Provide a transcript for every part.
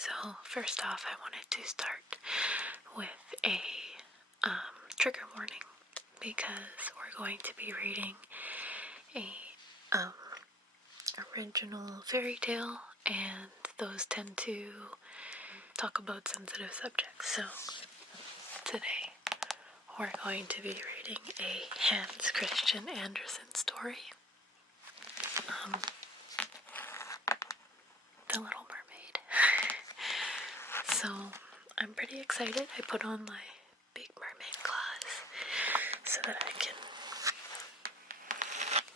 So first off, I wanted to start with a trigger warning because we're going to be reading a original fairy tale, and those tend to talk about sensitive subjects. So today we're going to be reading a Hans Christian Andersen story, The Little Mermaid. So I'm pretty excited. I put on my big mermaid claws so that I can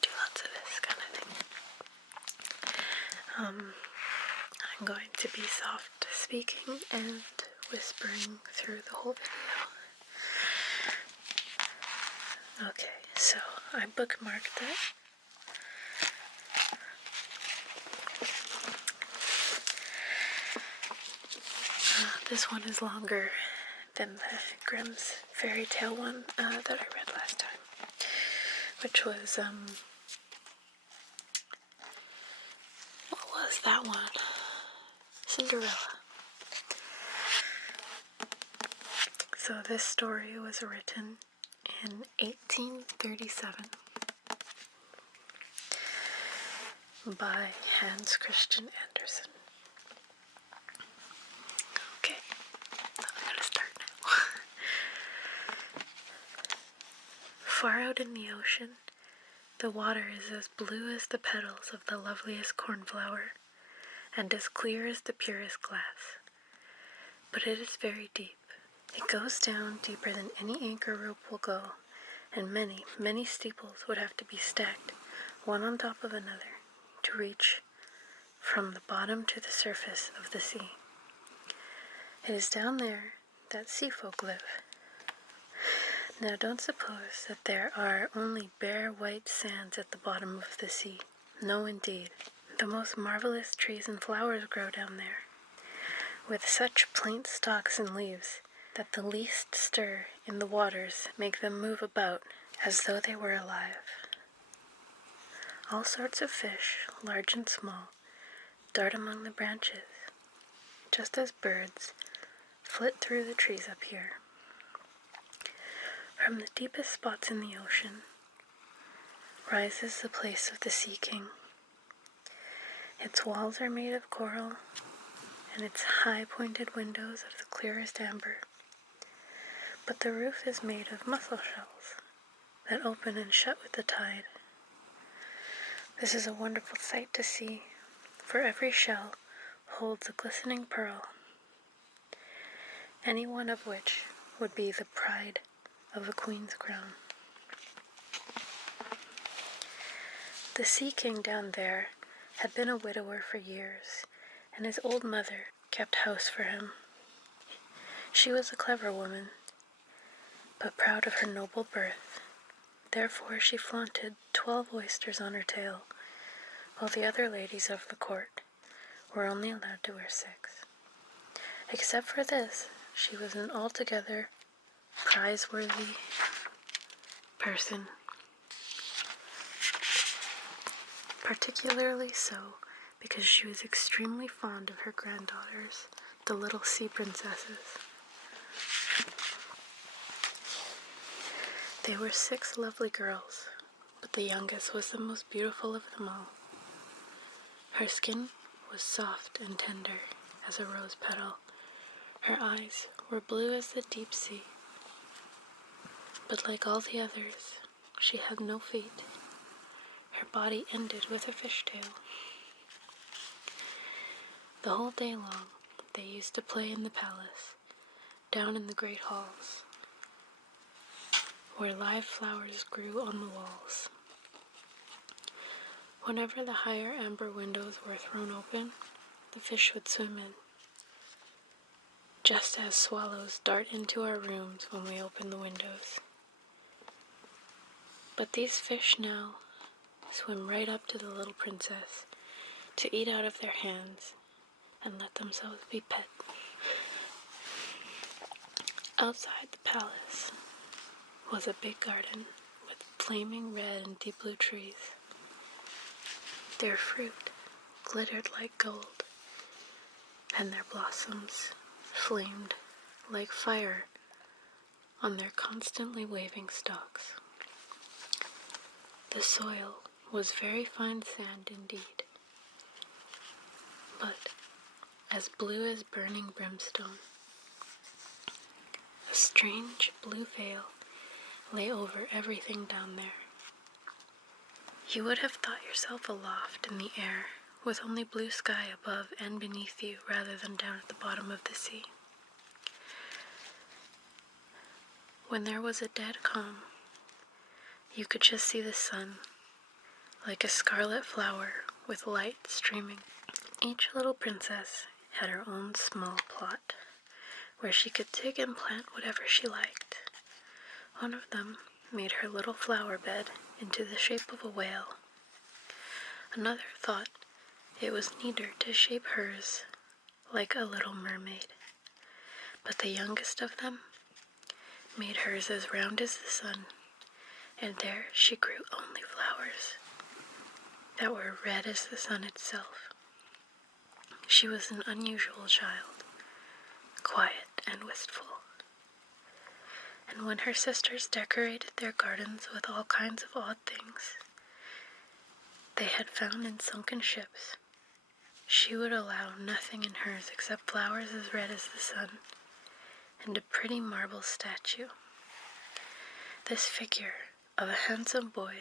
do lots of this kind of thing. I'm going to be soft speaking and whispering through the whole video. Okay, so I bookmarked it. This one is longer than the Grimm's fairy tale one that I read last time, which was, what was that one? Cinderella. So this story was written in 1837 by Hans Christian Andersen. Okay, I'm gonna start now. Far out in the ocean, the water is as blue as the petals of the loveliest cornflower, and as clear as the purest glass. But it is very deep. It goes down deeper than any anchor rope will go, and many, many steeples would have to be stacked, one on top of another, to reach from the bottom to the surface of the sea. It is down there that sea folk live. Now don't suppose that there are only bare white sands at the bottom of the sea. No, indeed. The most marvelous trees and flowers grow down there, with such plain stalks and leaves that the least stir in the waters make them move about as though they were alive. All sorts of fish, large and small, dart among the branches, just as birds flit through the trees up here. From the deepest spots in the ocean rises the place of the Sea King. Its walls are made of coral, and its high-pointed windows of the clearest amber. But the roof is made of mussel shells that open and shut with the tide. This is a wonderful sight to see, for every shell holds a glistening pearl, any one of which would be the pride of a queen's crown. The Sea King down there had been a widower for years, and his old mother kept house for him. She was a clever woman, but proud of her noble birth. Therefore she flaunted 12 oysters on her tail, while the other ladies of the court were only allowed to wear 6. Except for this, she was an altogether prizeworthy person. Particularly so because she was extremely fond of her granddaughters, the little sea princesses. They were 6 lovely girls, but the youngest was the most beautiful of them all. Her skin was soft and tender as a rose petal. Her eyes were blue as the deep sea. But like all the others, she had no feet. Her body ended with a fishtail. The whole day long, they used to play in the palace, down in the great halls, where live flowers grew on the walls. Whenever the higher amber windows were thrown open, the fish would swim in, just as swallows dart into our rooms when we open the windows. But these fish now swim right up to the little princess to eat out of their hands and let themselves be pet. Outside the palace was a big garden with flaming red and deep blue trees. Their fruit glittered like gold, and their blossoms flamed like fire on their constantly waving stalks. The soil was very fine sand indeed, but as blue as burning brimstone. A strange blue veil lay over everything down there. You would have thought yourself aloft in the air, with only blue sky above and beneath you rather than down at the bottom of the sea. When there was a dead calm, you could just see the sun, like a scarlet flower with light streaming. Each little princess had her own small plot, where she could dig and plant whatever she liked. One of them made her little flower bed into the shape of a whale. Another thought it was neater to shape hers like a little mermaid. But the youngest of them made hers as round as the sun, and there she grew only flowers that were red as the sun itself. She was an unusual child, quiet and wistful. And when her sisters decorated their gardens with all kinds of odd things they had found in sunken ships, she would allow nothing in hers except flowers as red as the sun and a pretty marble statue. This figure of a handsome boy,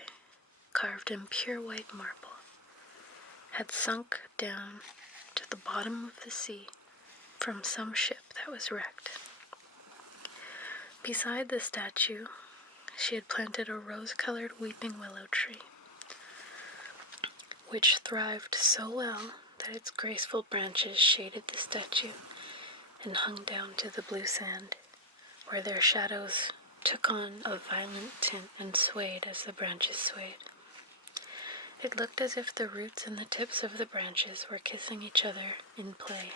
carved in pure white marble, had sunk down to the bottom of the sea from some ship that was wrecked. Beside the statue, she had planted a rose-colored weeping willow tree, which thrived so well that its graceful branches shaded the statue and hung down to the blue sand, where their shadows took on a violent tint and swayed as the branches swayed. It looked as if the roots and the tips of the branches were kissing each other in play.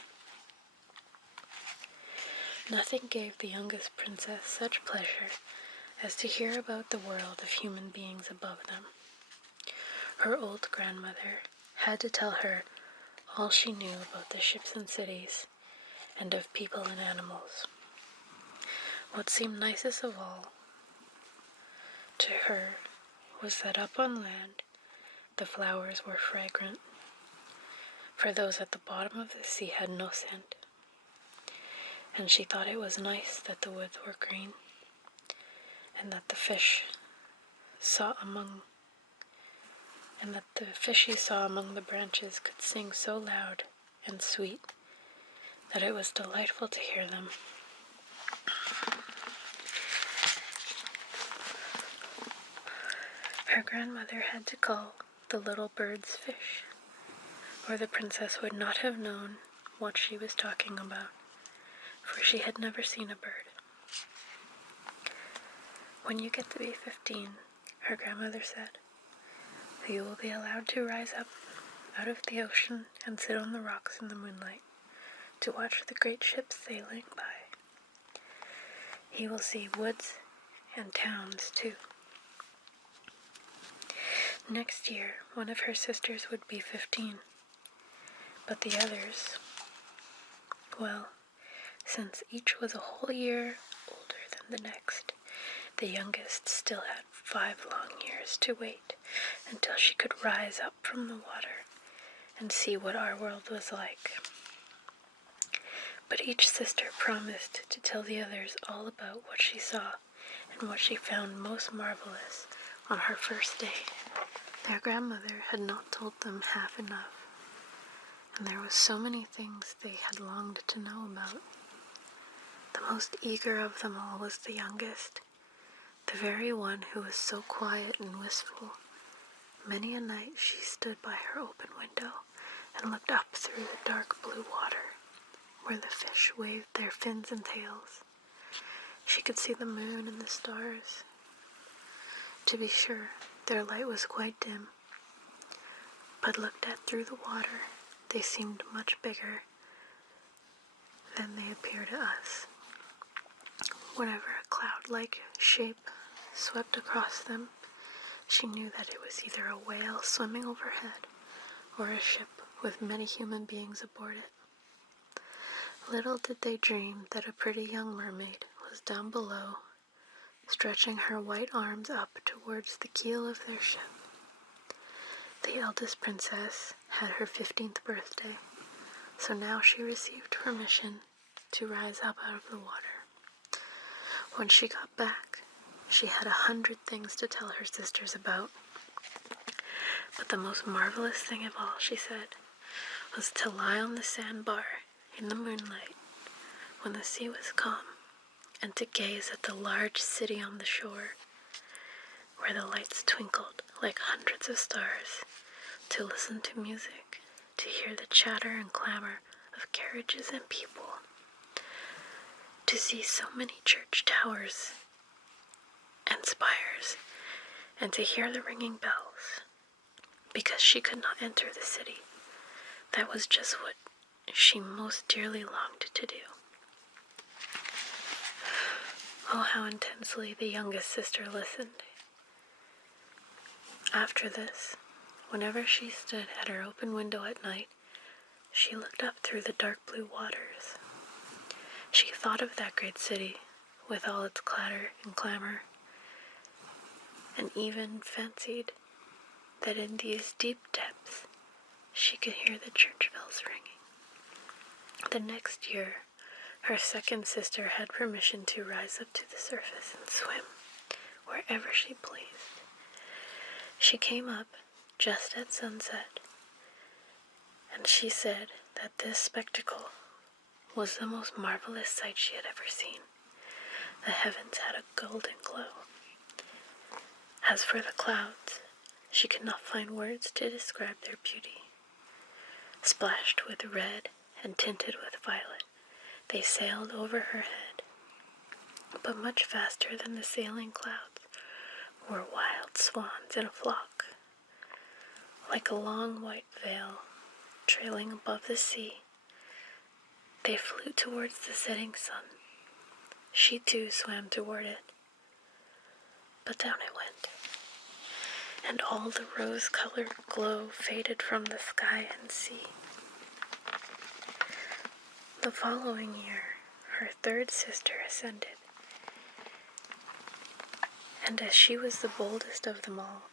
Nothing gave the youngest princess such pleasure as to hear about the world of human beings above them. Her old grandmother had to tell her all she knew about the ships and cities, and of people and animals. What seemed nicest of all to her was that up on land the flowers were fragrant, for those at the bottom of the sea had no scent. And she thought it was nice that the woods were green, and that the fish she saw among the branches could sing so loud and sweet that it was delightful to hear them. Her grandmother had to call the little birds fish, or the princess would not have known what she was talking about, for she had never seen a bird. When you get to be 15, her grandmother said, you will be allowed to rise up out of the ocean and sit on the rocks in the moonlight to watch the great ships sailing by. You will see woods and towns too. Next year, one of her sisters would be 15, but the others, well, since each was a whole year older than the next, the youngest still had 5 long years to wait until she could rise up from the water and see what our world was like. But each sister promised to tell the others all about what she saw and what she found most marvelous on her first day. Their grandmother had not told them half enough, and there were so many things they had longed to know about. The most eager of them all was the youngest, the very one who was so quiet and wistful. Many a night she stood by her open window and looked up through the dark blue water, where the fish waved their fins and tails. She could see the moon and the stars. To be sure, their light was quite dim, but looked at through the water, they seemed much bigger than they appear to us. Whenever a cloud-like shape swept across them, she knew that it was either a whale swimming overhead or a ship with many human beings aboard it. Little did they dream that a pretty young mermaid was down below, stretching her white arms up towards the keel of their ship. The eldest princess had her 15th birthday, so now she received permission to rise up out of the water. When she got back, she had 100 things to tell her sisters about. But the most marvelous thing of all, she said, was to lie on the sandbar in the moonlight when the sea was calm, and to gaze at the large city on the shore, where the lights twinkled like hundreds of stars, to listen to music, to hear the chatter and clamor of carriages and people, to see so many church towers and spires, and to hear the ringing bells, because she could not enter the city. That was just what she most dearly longed to do. Oh, how intensely the youngest sister listened. After this, whenever she stood at her open window at night, she looked up through the dark blue waters. She thought of that great city with all its clatter and clamor, and even fancied that in these deep depths she could hear the church bells ringing. The next year, her second sister had permission to rise up to the surface and swim wherever she pleased. She came up just at sunset, and she said that this spectacle was the most marvelous sight she had ever seen. The heavens had a golden glow. As for the clouds, she could not find words to describe their beauty. Splashed with red and tinted with violet, they sailed over her head. But much faster than the sailing clouds were wild swans in a flock. Like a long white veil trailing above the sea, they flew towards the setting sun. She too swam toward it, but down it went, and all the rose-colored glow faded from the sky and sea. The following year, her third sister ascended, and as she was the boldest of them all,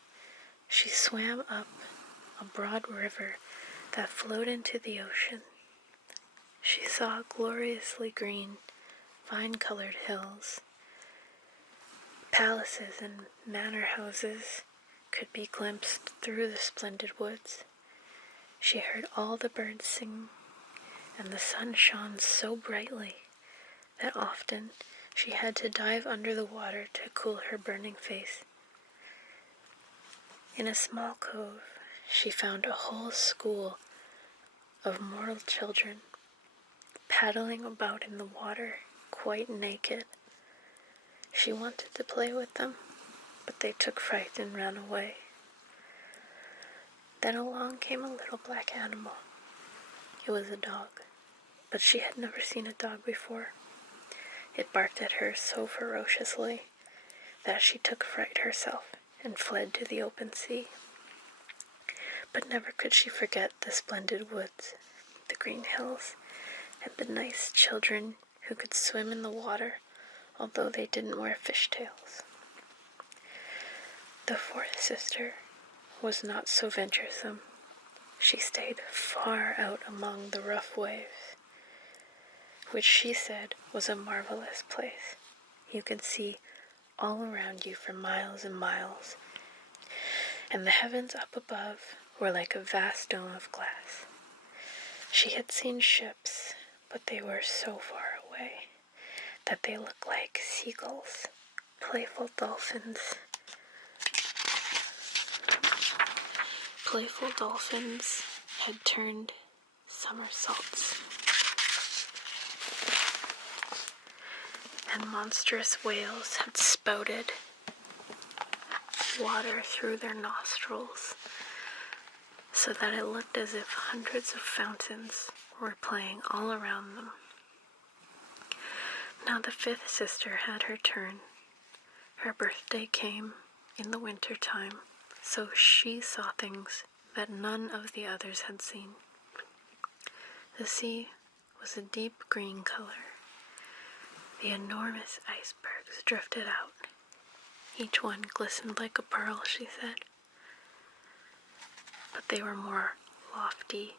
she swam up a broad river that flowed into the ocean. She saw gloriously green, vine-colored hills. Palaces and manor houses could be glimpsed through the splendid woods. She heard all the birds sing, and the sun shone so brightly that often she had to dive under the water to cool her burning face. In a small cove, she found a whole school of mortal children paddling about in the water, quite naked. She wanted to play with them, but they took fright and ran away. Then along came a little black animal. It was a dog, but she had never seen a dog before. It barked at her so ferociously that she took fright herself and fled to the open sea. But never could she forget the splendid woods, the green hills, and the nice children who could swim in the water, although they didn't wear fishtails. The fourth sister was not so venturesome. She stayed far out among the rough waves, which she said was a marvelous place. You could see all around you for miles and miles, and the heavens up above were like a vast dome of glass. She had seen ships, but they were so far away that they looked like seagulls, playful dolphins. Playful dolphins had turned somersaults, and monstrous whales had spouted water through their nostrils, so that it looked as if hundreds of fountains were playing all around them. Now the fifth sister had her turn. Her birthday came in the winter time, so she saw things that none of the others had seen. The sea was a deep green color. The enormous icebergs drifted out. Each one glistened like a pearl, she said. But they were more lofty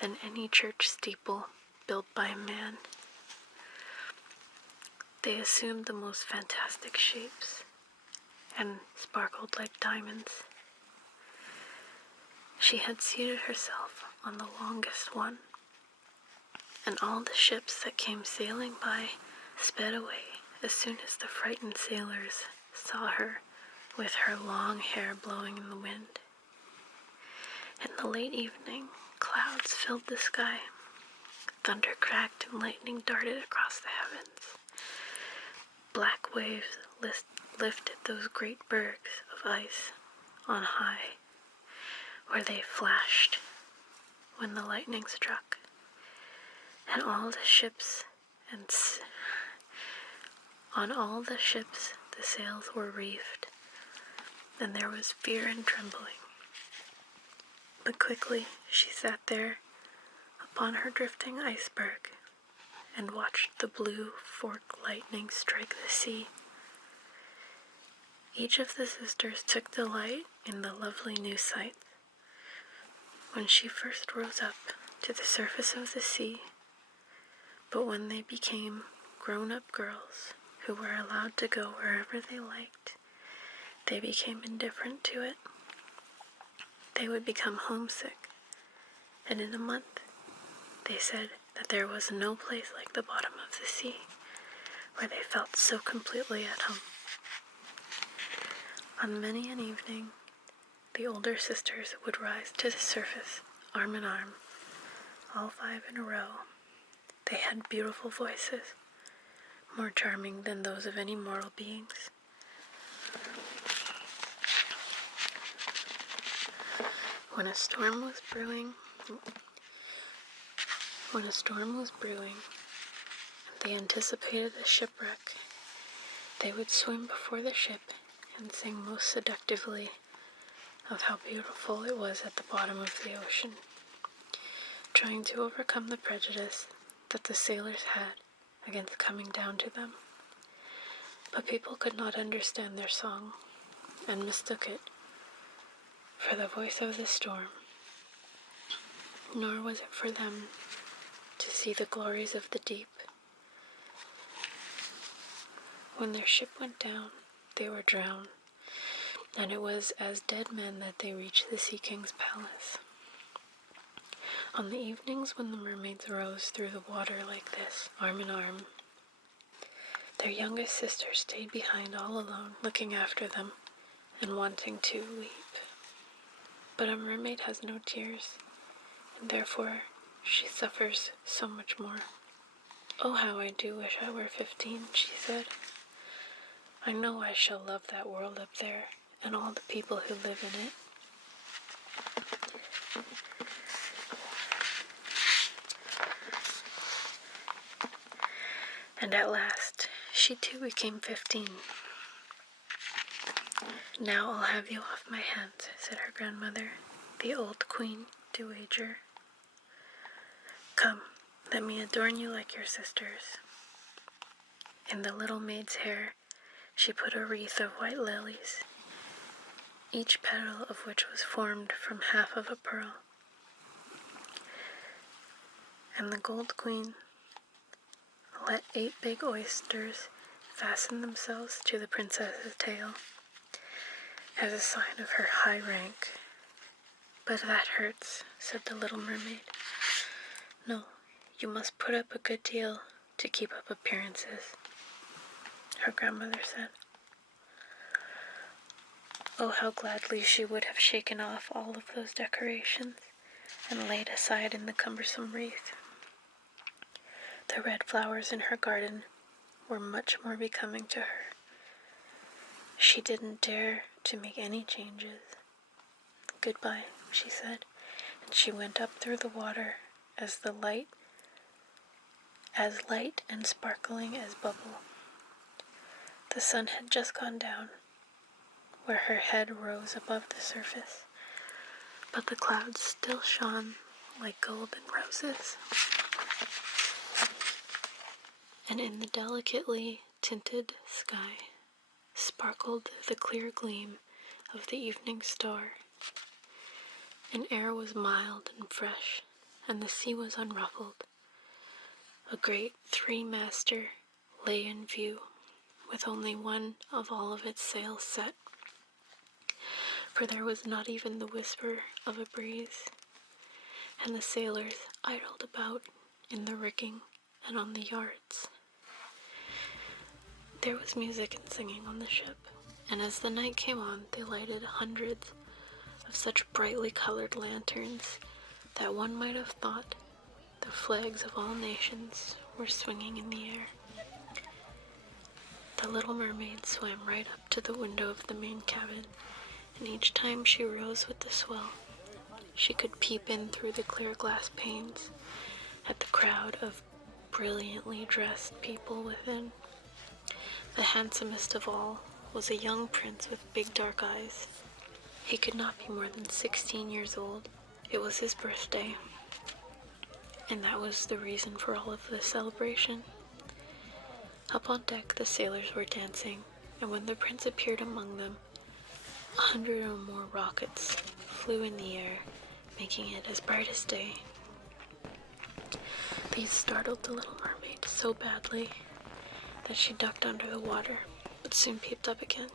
than any church steeple built by man. They assumed the most fantastic shapes and sparkled like diamonds. She had seated herself on the longest one, and all the ships that came sailing by sped away as soon as the frightened sailors saw her with her long hair blowing in the wind. In the late evening, clouds filled the sky. Thunder cracked and lightning darted across the heavens. Black waves lifted those great bergs of ice on high, where they flashed when the lightning struck. And on all the ships the sails were reefed, and there was fear and trembling. But quickly she sat there upon her drifting iceberg and watched the blue forked lightning strike the sea. Each of the sisters took delight in the lovely new sight. When she first rose up to the surface of the sea, but when they became grown-up girls who were allowed to go wherever they liked, they became indifferent to it. They would become homesick, and in a month they said that there was no place like the bottom of the sea, where they felt so completely at home. On many an evening, the older sisters would rise to the surface, arm in arm, all 5 in a row. They had beautiful voices, more charming than those of any mortal beings. When a storm was brewing, they anticipated a shipwreck. They would swim before the ship and sing most seductively of how beautiful it was at the bottom of the ocean, trying to overcome the prejudice that the sailors had against coming down to them. But people could not understand their song, and mistook it for the voice of the storm, nor was it for them to see the glories of the deep. When their ship went down, they were drowned, and it was as dead men that they reached the Sea King's palace. On the evenings when the mermaids rose through the water like this, arm in arm, their youngest sister stayed behind all alone, looking after them and wanting to weep. But a mermaid has no tears, and therefore she suffers so much more. "Oh, how I do wish I were 15, she said. "I know I shall love that world up there, and all the people who live in it. And at last, she too became 15. "Now I'll have you off my hands," said her grandmother, the old Queen Dowager. "Come, let me adorn you like your sisters." In the little maid's hair, she put a wreath of white lilies, each petal of which was formed from half of a pearl. And the Gold Queen let 8 big oysters fasten themselves to the princess's tail, as a sign of her high rank. "But that hurts," said the little mermaid. "No, you must put up a good deal to keep up appearances," her grandmother said. Oh, how gladly she would have shaken off all of those decorations and laid aside in the cumbersome wreath. The red flowers in her garden were much more becoming to her. She didn't dare to make any changes. "Goodbye," she said, and she went up through the water as light and sparkling as bubble. The sun had just gone down, where her head rose above the surface, but the clouds still shone like golden roses. and in the delicately tinted sky sparkled the clear gleam of the evening star. An air was mild and fresh, and the sea was unruffled. A great three-master lay in view, with only one of all of its sails set, for there was not even the whisper of a breeze, and the sailors idled about in the rigging and on the yards. There was music and singing on the ship, and as the night came on, they lighted hundreds of such brightly colored lanterns that one might have thought the flags of all nations were swinging in the air. The little mermaid swam right up to the window of the main cabin, and each time she rose with the swell, she could peep in through the clear glass panes at the crowd of brilliantly dressed people within. The handsomest of all was a young prince with big dark eyes. He could not be more than 16 years old. It was his birthday, and that was the reason for all of this celebration. Up on deck, the sailors were dancing, and when the prince appeared among them, 100 or more rockets flew in the air, making it as bright as day. These startled the little mermaid so badly that she ducked under the water, but soon peeped up again.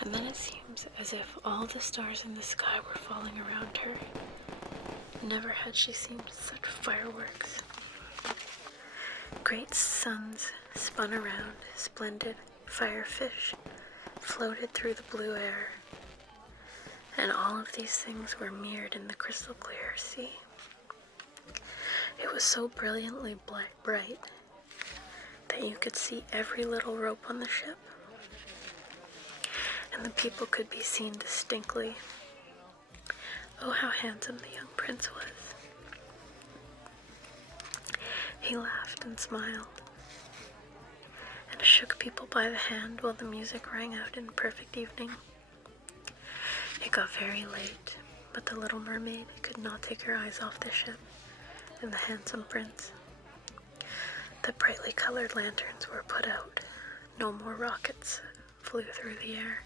And then it seems as if all the stars in the sky were falling around her. Never had she seen such fireworks. Great suns spun around, splendid firefish floated through the blue air, and all of these things were mirrored in the crystal clear sea. It was so brilliantly bright that you could see every little rope on the ship, and the people could be seen distinctly. Oh, how handsome the young prince was. He laughed and smiled, and shook people by the hand while the music rang out in perfect evening. It got very late, but the little mermaid could not take her eyes off the ship and the handsome prince. The brightly colored lanterns were put out. No more rockets flew through the air.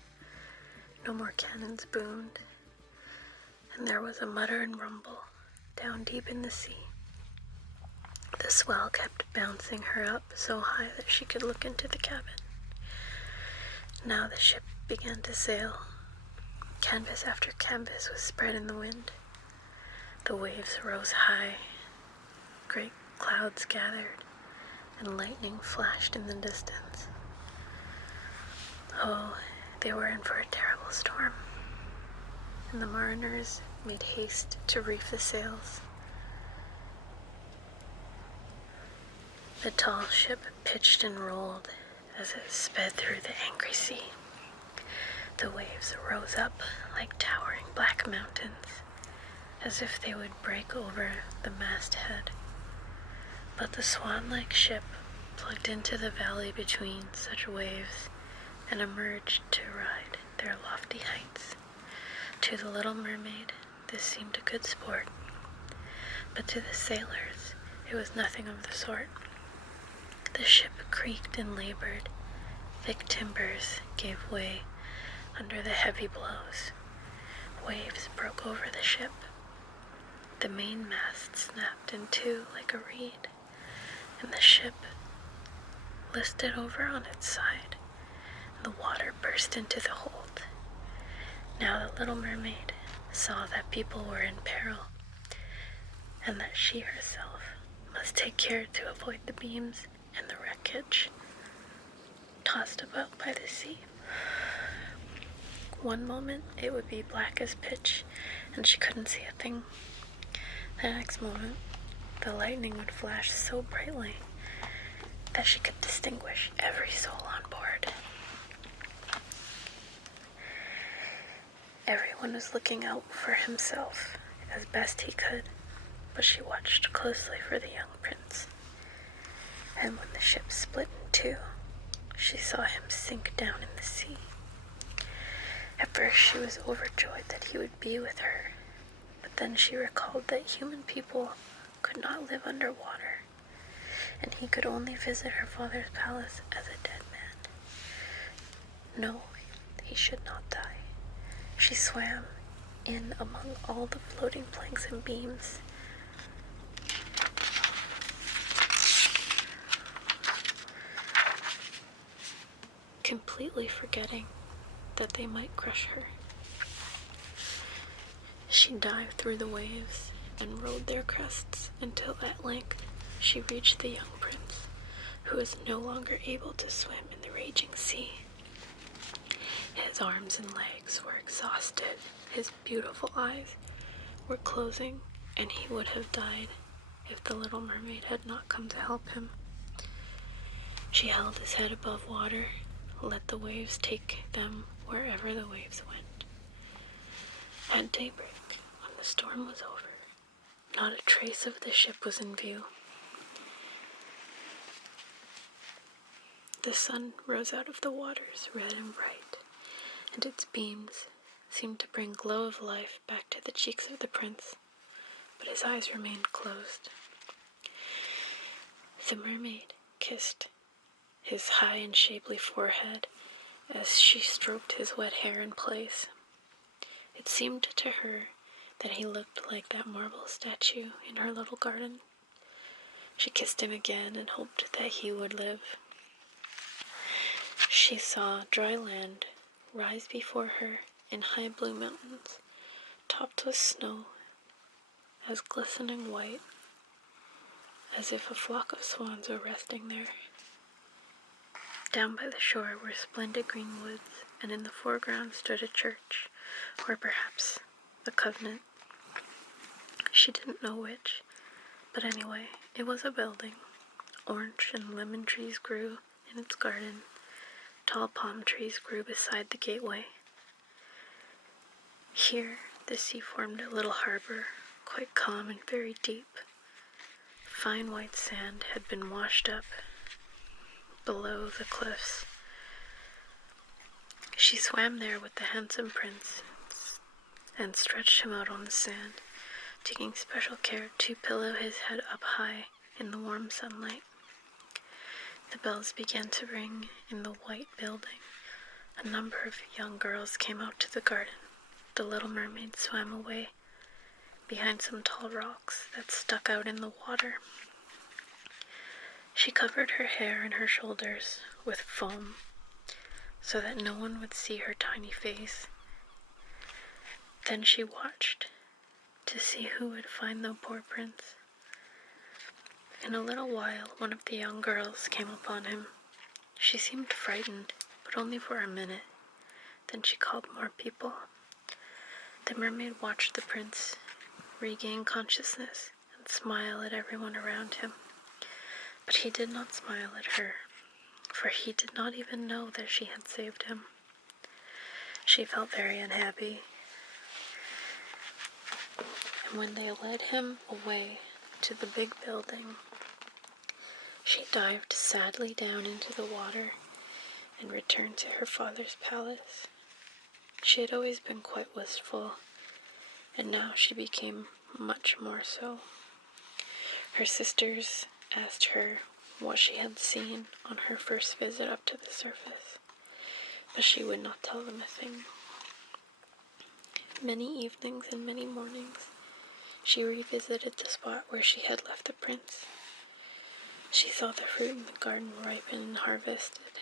No more cannons boomed. And there was a mutter and rumble down deep in the sea. The swell kept bouncing her up so high that she could look into the cabin. Now the ship began to sail. Canvas after canvas was spread in the wind. The waves rose high. Great clouds gathered, and lightning flashed in the distance. Oh, they were in for a terrible storm, and the mariners made haste to reef the sails. The tall ship pitched and rolled as it sped through the angry sea. The waves rose up like towering black mountains, as if they would break over the masthead. But the swan-like ship plugged into the valley between such waves and emerged to ride their lofty heights. To the little mermaid, this seemed a good sport, but to the sailors, it was nothing of the sort. The ship creaked and labored. Thick timbers gave way under the heavy blows. Waves broke over the ship. The mainmast snapped in two like a reed, and the ship listed over on its side, and the water burst into the hold. Now the little mermaid saw that people were in peril, and that she herself must take care to avoid the beams and the wreckage tossed about by the sea. One moment it would be black as pitch, and she couldn't see a thing. The next moment, the lightning would flash so brightly that she could distinguish every soul on board. Everyone was looking out for himself as best he could, but she watched closely for the young prince. And when the ship split in two, she saw him sink down in the sea. At first she was overjoyed that he would be with her, but then she recalled that human people could not live underwater, and he could only visit her father's palace as a dead man. No, he should not die. She swam in among all the floating planks and beams. Completely forgetting that they might crush her. She dived through the waves and rode their crests until at length she reached the young prince, who was no longer able to swim in the raging sea. His arms and legs were exhausted, his beautiful eyes were closing, and he would have died if the little mermaid had not come to help him. She held his head above water, let the waves take them wherever the waves went. At daybreak, when the storm was over, not a trace of the ship was in view. The sun rose out of the waters, red and bright, and its beams seemed to bring glow of life back to the cheeks of the prince, but his eyes remained closed. The mermaid kissed his high and shapely forehead as she stroked his wet hair in place. It seemed to her that he looked like that marble statue in her little garden. She kissed him again and hoped that he would live. She saw dry land rise before her in high blue mountains, topped with snow, as glistening white as if a flock of swans were resting there. Down by the shore were splendid green woods, and in the foreground stood a church, or perhaps a convent. She didn't know which, but anyway, it was a building. Orange and lemon trees grew in its garden. Tall palm trees grew beside the gateway. Here, the sea formed a little harbor, quite calm and very deep. Fine white sand had been washed up below the cliffs. She swam there with the handsome prince and stretched him out on the sand, taking special care to pillow his head up high in the warm sunlight. The bells began to ring in the white building. A number of young girls came out to the garden. The little mermaid swam away behind some tall rocks that stuck out in the water. She covered her hair and her shoulders with foam so that no one would see her tiny face. Then she watched to see who would find the poor prince. In a little while, one of the young girls came upon him. She seemed frightened, but only for a minute. Then she called more people. The mermaid watched the prince regain consciousness and smile at everyone around him. But he did not smile at her, for he did not even know that she had saved him. She felt very unhappy. And when they led him away to the big building, she dived sadly down into the water and returned to her father's palace. She had always been quite wistful, and now she became much more so. Her sisters asked her what she had seen on her first visit up to the surface, but she would not tell them a thing. Many evenings and many mornings, she revisited the spot where she had left the prince. She saw the fruit in the garden ripen and harvested,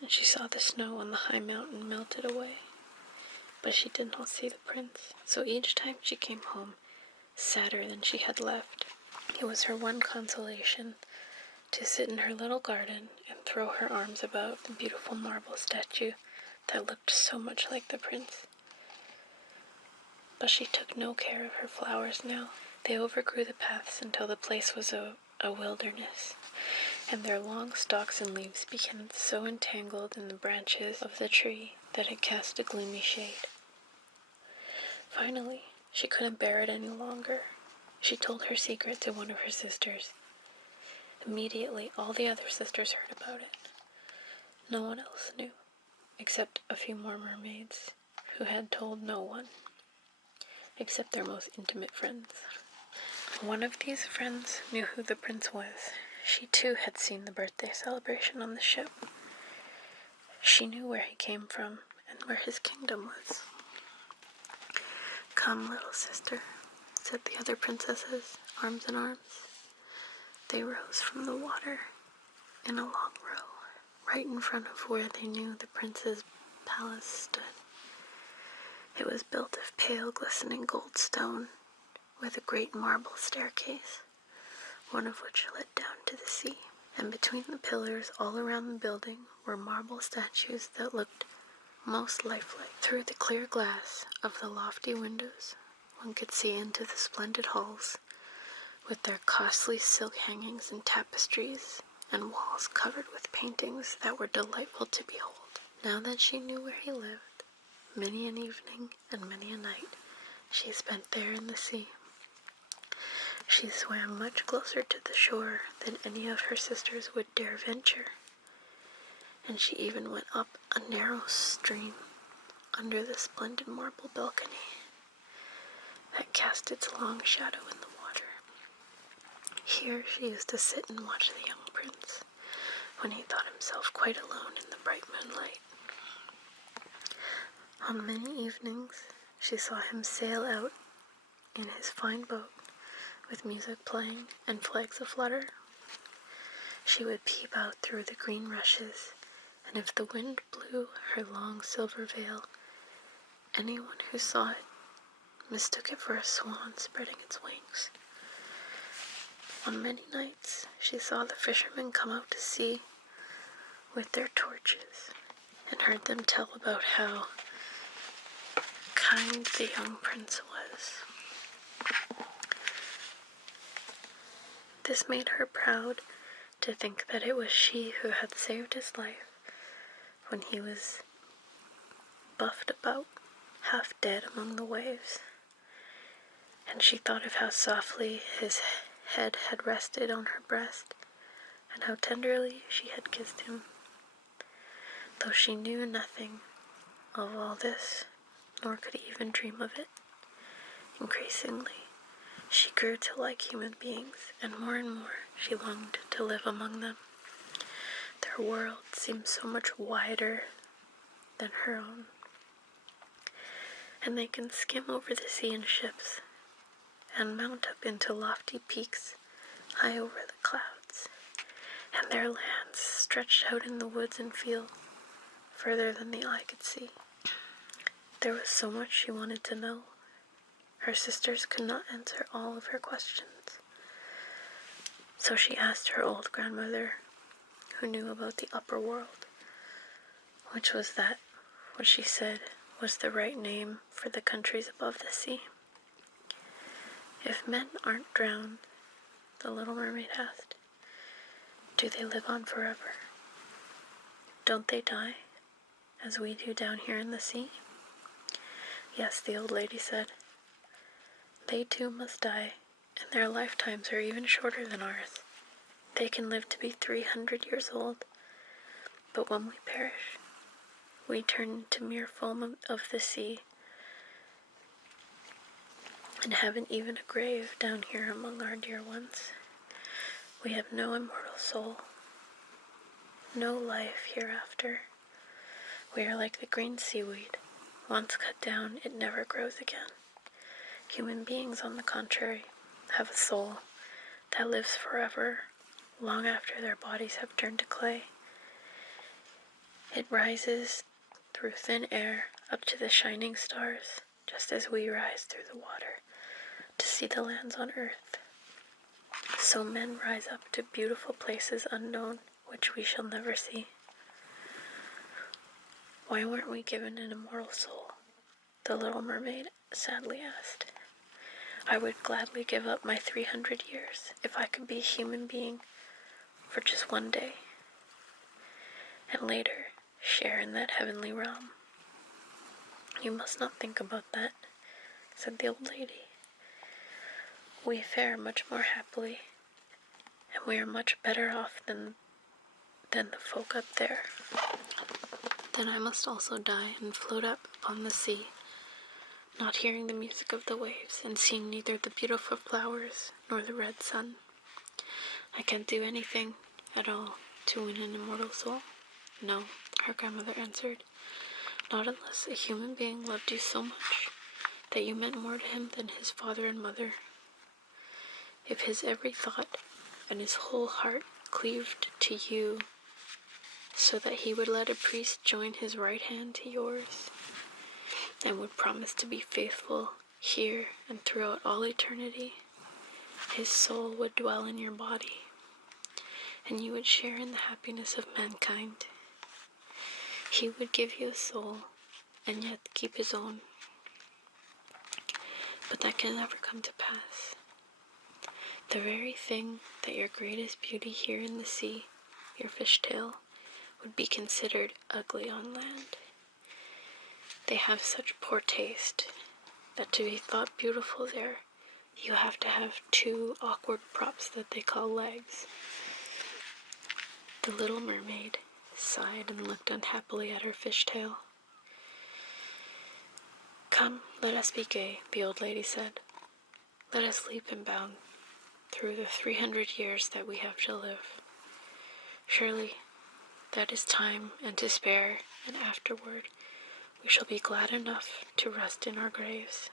and she saw the snow on the high mountain melted away. But she did not see the prince, so each time she came home, sadder than she had left, it was her one consolation to sit in her little garden and throw her arms about the beautiful marble statue that looked so much like the prince. But she took no care of her flowers now. They overgrew the paths until the place was a wilderness, and their long stalks and leaves became so entangled in the branches of the tree that it cast a gloomy shade. Finally, she couldn't bear it any longer. She told her secret to one of her sisters. Immediately, all the other sisters heard about it. No one else knew, except a few more mermaids who had told no one, except their most intimate friends. One of these friends knew who the prince was. she too had seen the birthday celebration on the ship. She knew where he came from and where his kingdom was. "Come, little sister," said the other princesses, arms in arms. They rose from the water in a long row, right in front of where they knew the prince's palace stood. It was built of pale, glistening gold stone, with a great marble staircase, one of which led down to the sea. And between the pillars all around the building were marble statues that looked most lifelike. Through the clear glass of the lofty windows, one could see into the splendid halls, with their costly silk hangings and tapestries, and walls covered with paintings that were delightful to behold. Now that she knew where he lived, many an evening and many a night she spent there in the sea. She swam much closer to the shore than any of her sisters would dare venture, and she even went up a narrow stream under the splendid marble balcony that cast its long shadow in the water. Here she used to sit and watch the young prince when he thought himself quite alone in the bright moonlight. On many evenings she saw him sail out in his fine boat, with music playing and flags aflutter. She would peep out through the green rushes, and if the wind blew her long silver veil, anyone who saw it mistook it for a swan spreading its wings. On many nights she saw the fishermen come out to sea with their torches, and heard them tell about how kind the young prince was. This made her proud to think that it was she who had saved his life when he was buffed about, half dead among the waves. And she thought of how softly his head had rested on her breast, and how tenderly she had kissed him. Though she knew nothing of all this, nor could even dream of it, increasingly she grew to like human beings, and more she longed to live among them. Their world seemed so much wider than her own, and they can skim over the sea in ships, and mount up into lofty peaks high over the clouds, and their lands stretched out in the woods and fields, further than the eye could see. There was so much she wanted to know. Her sisters could not answer all of her questions. So she asked her old grandmother, who knew about the upper world, which was that what she said was the right name for the countries above the sea. "If men aren't drowned," the little mermaid asked, "do they live on forever? Don't they die, as we do down here in the sea?" "Yes," the old lady said. "They too must die, and their lifetimes are even shorter than ours. They can live to be 300 years old, but when we perish, we turn into mere foam of the sea, and haven't even a grave down here among our dear ones. We have no immortal soul, no life hereafter. We are like the green seaweed. Once cut down, it never grows again. Human beings, on the contrary, have a soul that lives forever, long after their bodies have turned to clay. It rises through thin air up to the shining stars, just as we rise through the water to see the lands on earth. So men rise up to beautiful places unknown, which we shall never see." "Why weren't we given an immortal soul?" the little mermaid sadly asked. "I would gladly give up my 300 years if I could be a human being for just one day, and later share in that heavenly realm." "You must not think about that," said the old lady. "We fare much more happily, and we are much better off than the folk up there. Then I must also die and float up upon the sea, not hearing the music of the waves, and seeing neither the beautiful flowers nor the red sun. I can't do anything at all to win an immortal soul. No, her grandmother answered, not unless a human being loved you so much that you meant more to him than his father and mother. If his every thought and his whole heart cleaved to you so that he would let a priest join his right hand to yours and would promise to be faithful here and throughout all eternity, his soul would dwell in your body, and you would share in the happiness of mankind. He would give you a soul, and yet keep his own. But that can never come to pass. The very thing that your greatest beauty here in the sea, your fishtail, would be considered ugly on land. They have such poor taste that to be thought beautiful there, you have to have two awkward props that they call legs. The little mermaid sighed and looked unhappily at her fishtail. Come, let us be gay, the old lady said. Let us leap and bound through the 300 years that we have to live. Surely that is time and to spare, and afterward we shall be glad enough to rest in our graves.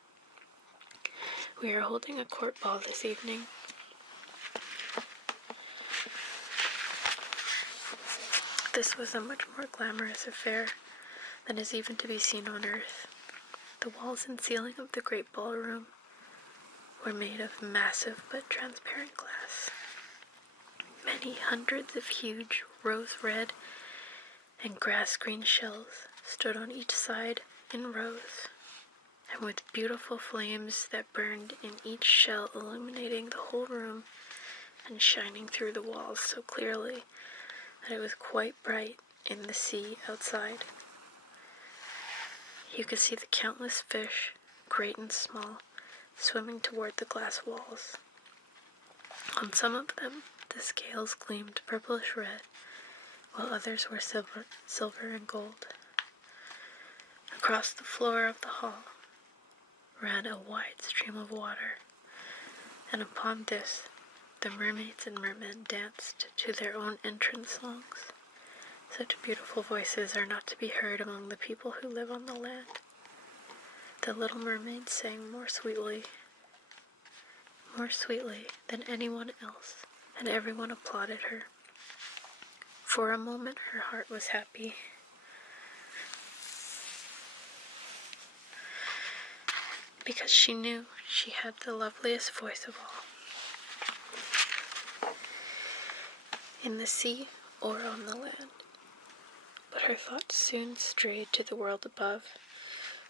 We are holding a court ball this evening. This was a much more glamorous affair than is even to be seen on earth. The walls and ceiling of the great ballroom were made of massive but transparent glass. Many hundreds of huge rose-red and grass-green shells stood on each side in rows, and with beautiful flames that burned in each shell, illuminating the whole room and shining through the walls so clearly that it was quite bright in the sea outside. You could see the countless fish, great and small, swimming toward the glass walls. On some of them, the scales gleamed purplish red, while others were silver and gold. Across the floor of the hall ran a wide stream of water, and upon this the mermaids and mermen danced to their own entrance songs. Such beautiful voices are not to be heard among the people who live on the land. The little mermaid sang more sweetly than anyone else, and everyone applauded her. For a moment her heart was happy. Because she knew she had the loveliest voice of all, in the sea or on the land. But her thoughts soon strayed to the world above.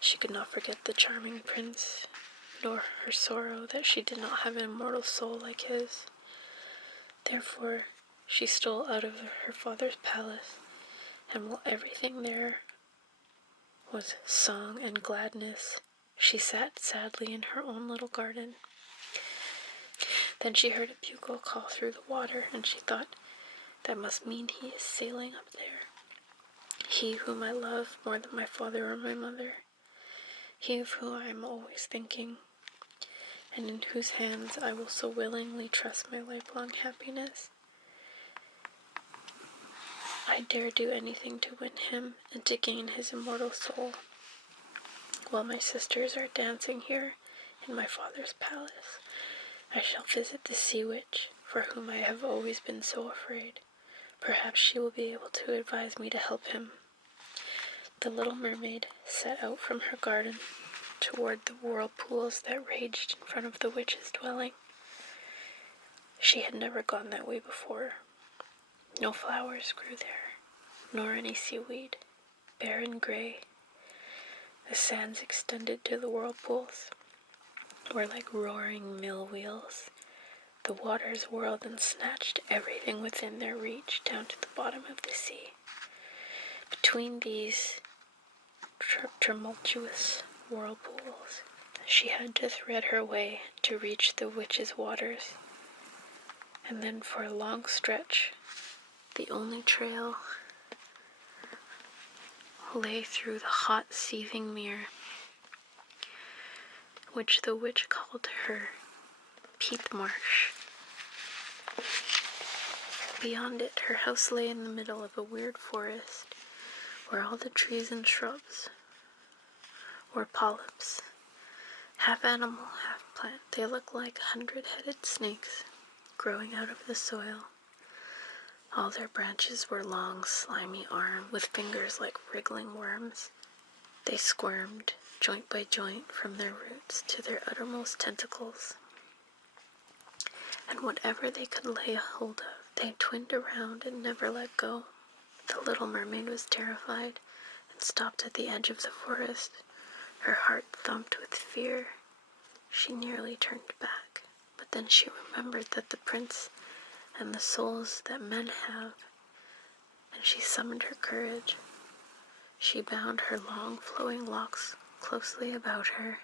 She could not forget the charming prince, nor her sorrow that she did not have an immortal soul like his. Therefore she stole out of her father's palace, and while everything there was song and gladness, she sat sadly in her own little garden. Then she heard a bugle call through the water, and she thought, that must mean he is sailing up there. He whom I love more than my father or my mother. He of whom I am always thinking, and in whose hands I will so willingly trust my lifelong happiness. I dare do anything to win him and to gain his immortal soul, while my sisters are dancing here in my father's palace. I shall visit the sea witch, for whom I have always been so afraid. Perhaps she will be able to advise me to help him. The little mermaid set out from her garden toward the whirlpools that raged in front of the witch's dwelling. She had never gone that way before. No flowers grew there, nor any seaweed, bare and gray. The sands extended to the whirlpools were like roaring mill wheels. The waters whirled and snatched everything within their reach down to the bottom of the sea. Between these tumultuous whirlpools, she had to thread her way to reach the witch's waters, and then for a long stretch, the only trail lay through the hot, seething mere, which the witch called her Peat Marsh. Beyond it, her house lay in the middle of a weird forest, where all the trees and shrubs were polyps, half animal, half plant. They looked like 100-headed snakes growing out of the soil. All their branches were long, slimy arms with fingers like wriggling worms. They squirmed, joint by joint, from their roots to their uttermost tentacles. And whatever they could lay hold of, they twined around and never let go. The little mermaid was terrified and stopped at the edge of the forest. Her heart thumped with fear. She nearly turned back, but then she remembered that the prince and the souls that men have, and she summoned her courage. She bound her long flowing locks closely about her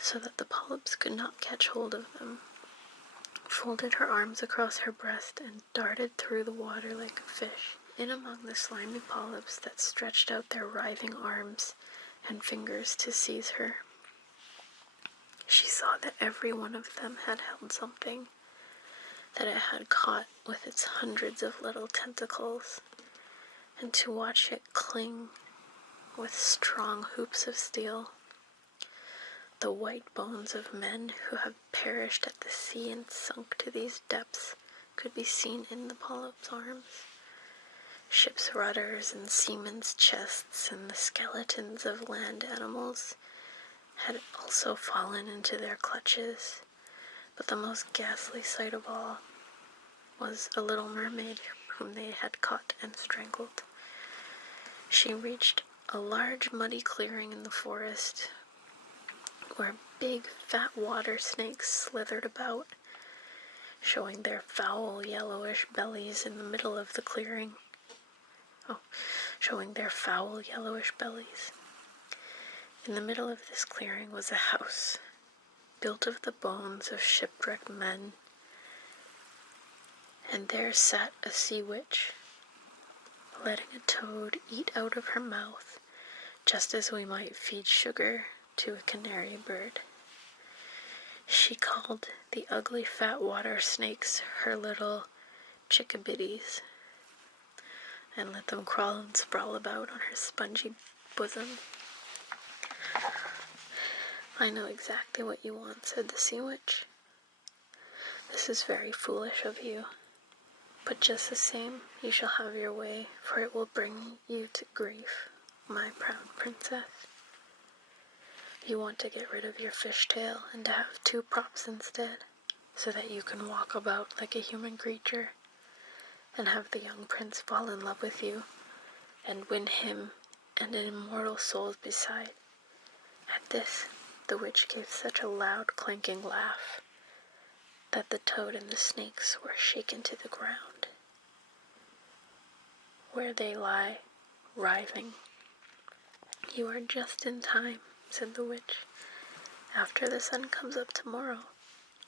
so that the polyps could not catch hold of them, folded her arms across her breast, and darted through the water like a fish, in among the slimy polyps that stretched out their writhing arms and fingers to seize her. She saw that every one of them had held something, that it had caught with its hundreds of little tentacles, and to watch it cling with strong hoops of steel. The white bones of men who have perished at the sea and sunk to these depths could be seen in the polyp's arms. Ships' rudders and seamen's chests and the skeletons of land animals had also fallen into their clutches, but the most ghastly sight of all was a little mermaid whom they had caught and strangled. She reached a large muddy clearing in the forest where big fat water snakes slithered about, showing their foul yellowish bellies in the middle of the clearing. In the middle of this clearing was a house, built of the bones of shipwrecked men, and there sat a sea witch, letting a toad eat out of her mouth, just as we might feed sugar to a canary bird. She called the ugly fat water snakes her little chickabiddies, and let them crawl and sprawl about on her spongy bosom. "I know exactly what you want," said the sea witch. "This is very foolish of you, but just the same, you shall have your way, for it will bring you to grief, my proud princess. You want to get rid of your fishtail and to have 2 props instead, so that you can walk about like a human creature, and have the young prince fall in love with you, and win him and an immortal soul beside." At this, the witch gave such a loud clanking laugh that the toad and the snakes were shaken to the ground, where they lie, writhing. "You are just in time," said the witch. "After the sun comes up tomorrow,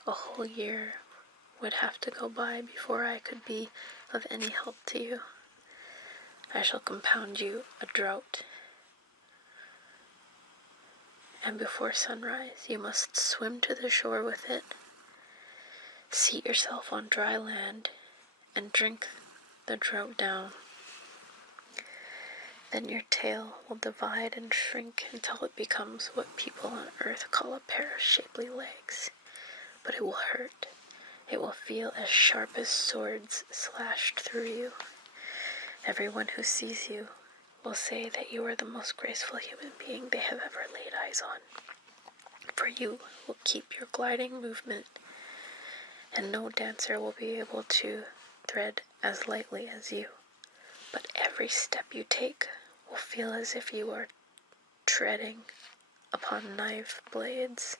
a whole year would have to go by before I could be of any help to you. I shall compound you a draught, and before sunrise you must swim to the shore with it, seat yourself on dry land, and drink the draught down. Then your tail will divide and shrink until it becomes what people on earth call a pair of shapely legs. But it will hurt. It will feel as sharp as swords slashed through you. Everyone who sees you will say that you are the most graceful human being they have ever laid eyes on, for you will keep your gliding movement, and no dancer will be able to thread as lightly as you. But every step you take will feel as if you are treading upon knife blades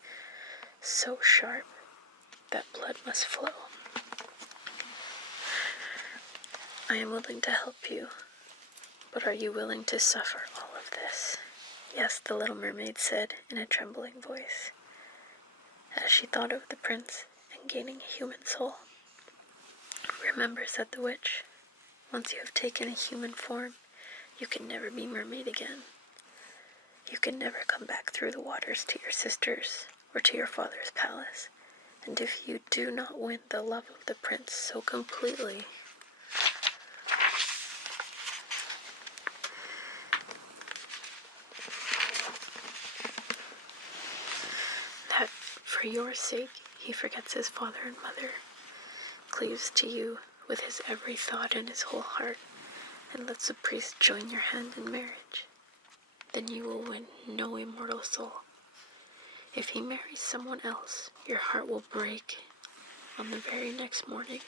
so sharp that blood must flow. I am willing to help you, but are you willing to suffer all of this?" "Yes," the little mermaid said in a trembling voice, as she thought of the prince and gaining a human soul. "Remember," said the witch, "once you have taken a human form, you can never be mermaid again. You can never come back through the waters to your sisters or to your father's palace. And if you do not win the love of the prince so completely, For your sake, he forgets his father and mother, cleaves to you with his every thought and his whole heart, and lets the priest join your hand in marriage. Then you will win no immortal soul. If he marries someone else, your heart will break on the very next morning,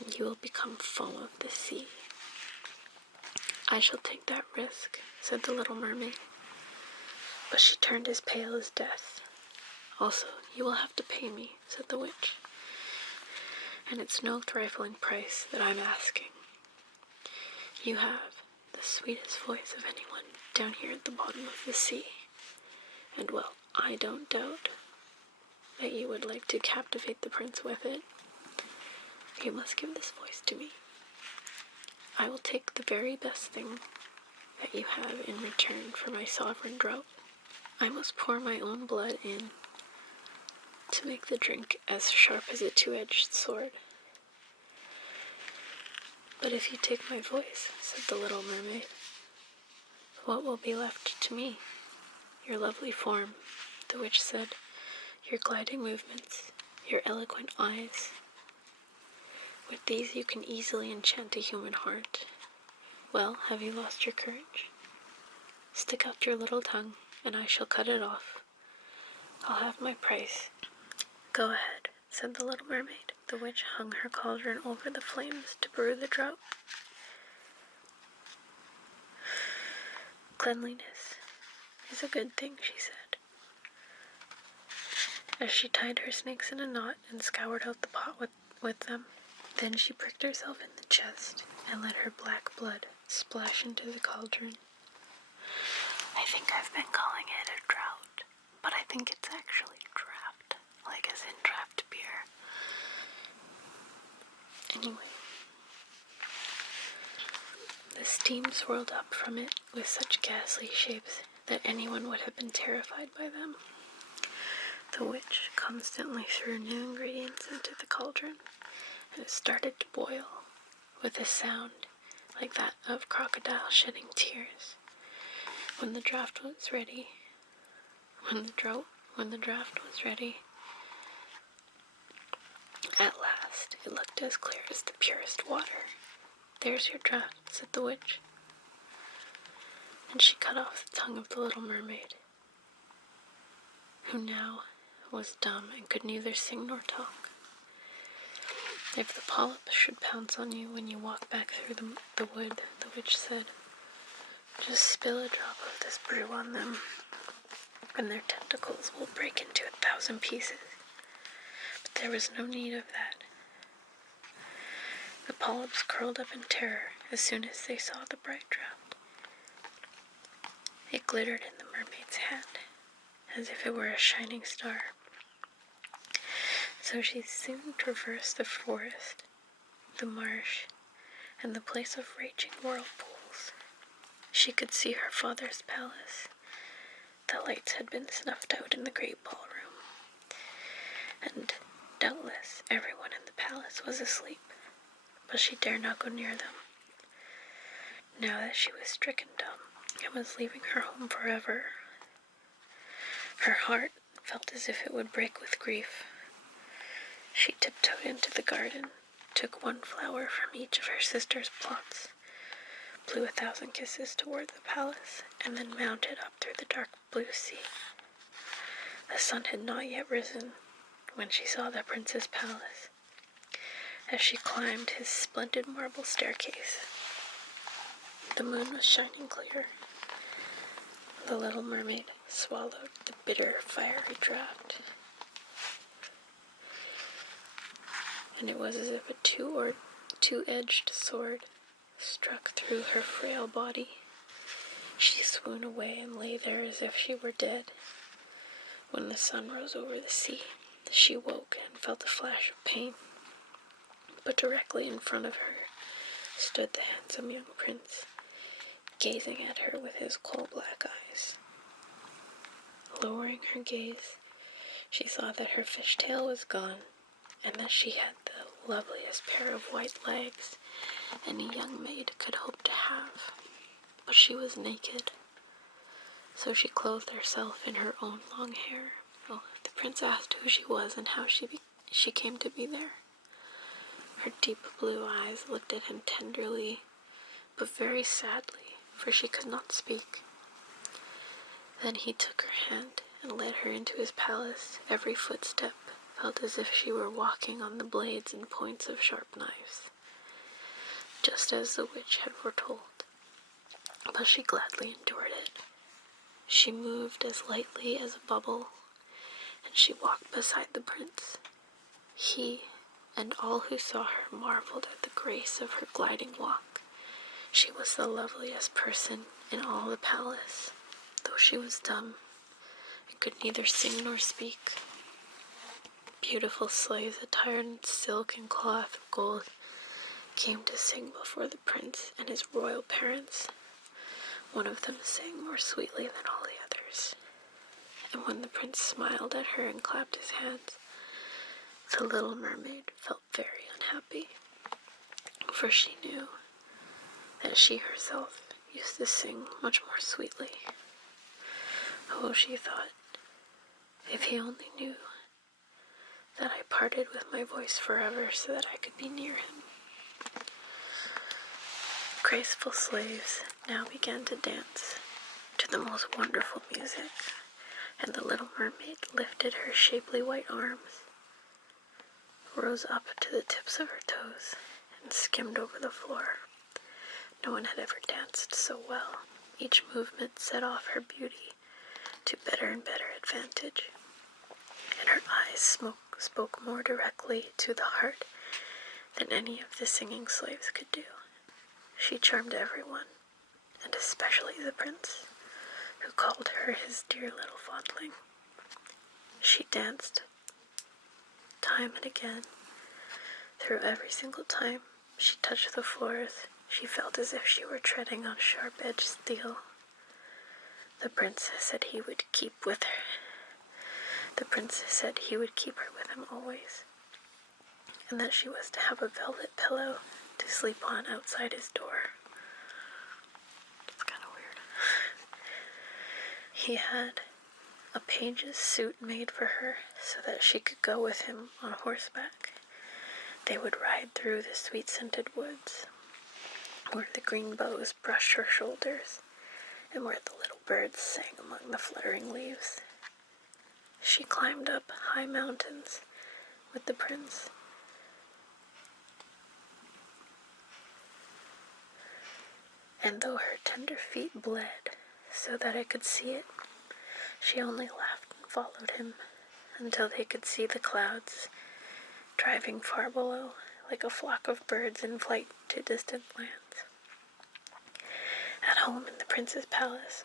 and you will become foam of the sea. I shall take that risk, said the little mermaid, but she turned as pale as death. Also, you will have to pay me, said the witch, and it's no trifling price that I'm asking. You have the sweetest voice of anyone down here at the bottom of the sea, and well, I don't doubt that you would like to captivate the prince with it. You must give this voice to me. I will take the very best thing that you have in return for my sovereign draught. I must pour my own blood in to make the drink as sharp as a two-edged sword. But if you take my voice, said the little mermaid, what will be left to me? Your lovely form, the witch said, your gliding movements, your eloquent eyes. With these you can easily enchant a human heart. Well, have you lost your courage? Stick out your little tongue, and I shall cut it off. I'll have my price. Go ahead, said the little mermaid. The witch hung her cauldron over the flames to brew the draught. Cleanliness is a good thing, she said, as she tied her snakes in a knot and scoured out the pot with them. Then she pricked herself in the chest and let her black blood splash into the cauldron. I think I've been calling it a drought, but I think it's actually draft, like as in draft beer. Anyway, the steam swirled up from it with such ghastly shapes that anyone would have been terrified by them. The witch constantly threw new ingredients into the cauldron, and it started to boil with a sound like that of crocodile shedding tears. When the draft was ready, at last it looked as clear as the purest water. There's your draft, said the witch, and she cut off the tongue of the little mermaid, who now was dumb and could neither sing nor talk. If the polyps should pounce on you when you walk back through the wood, the witch said, just spill a drop of this brew on them, and their tentacles will break into 1,000 pieces. But there was no need of that. The polyps curled up in terror as soon as they saw the bright draught. It glittered in the mermaid's hand, as if it were a shining star. So she soon traversed the forest, the marsh, and the place of raging whirlpools. She could see her father's palace. The lights had been snuffed out in the great ballroom, and doubtless everyone in the palace was asleep, but she dared not go near them. Now that she was stricken dumb and was leaving her home forever, her heart felt as if it would break with grief. She tiptoed into the garden, took one flower from each of her sister's plots, blew 1,000 kisses toward the palace, and then mounted up through the dark blue sea. The sun had not yet risen when she saw the prince's palace, as she climbed his splendid marble staircase. The moon was shining clear. The little mermaid swallowed the bitter, fiery draught, and it was as if a two-edged sword struck through her frail body. She swooned away and lay there as if she were dead. When the sun rose over the sea, she woke and felt a flash of pain. But directly in front of her stood the handsome young prince, gazing at her with his coal-black eyes. Lowering her gaze, she saw that her fishtail was gone, and that she had the loveliest pair of white legs any young maid could hope to have. But she was naked, so she clothed herself in her own long hair Oh, the prince asked who she was and how she came to be there. Her deep blue eyes looked at him tenderly, but very sadly, for she could not speak. Then he took her hand and led her into his palace. Every footstep felt as if she were walking on the blades and points of sharp knives, just as the witch had foretold. But she gladly endured it. She moved as lightly as a bubble, and she walked beside the prince. He and all who saw her marveled at the grace of her gliding walk. She was the loveliest person in all the palace, though she was dumb and could neither sing nor speak. Beautiful slaves attired in silk and cloth of gold came to sing before the prince and his royal parents. One of them sang more sweetly than all the others, and when the prince smiled at her and clapped his hands, the little mermaid felt very unhappy, for she knew that she herself used to sing much more sweetly. Oh, she thought, if he only knew that I parted with my voice forever so that I could be near him. Graceful slaves now began to dance to the most wonderful music, and the little mermaid lifted her shapely white arms, rose up to the tips of her toes, and skimmed over the floor. No one had ever danced so well. Each movement set off her beauty to better and better advantage, and her eyes spoke more directly to the heart than any of the singing slaves could do. She charmed everyone, and especially the prince, who called her his dear little fondling. She danced time and again. Through every single time she touched the floors, she felt as if she were treading on sharp-edged steel. The prince said he would keep her with him always, and that she was to have a velvet pillow to sleep on outside his door. It's kind of weird. He had a page's suit made for her so that she could go with him on horseback. They would ride through the sweet-scented woods, where the green boughs brushed her shoulders, and where the little birds sang among the fluttering leaves. She climbed up high mountains with the prince, and though her tender feet bled so that I could see it, she only laughed and followed him until they could see the clouds driving far below like a flock of birds in flight to distant lands. At home in the prince's palace,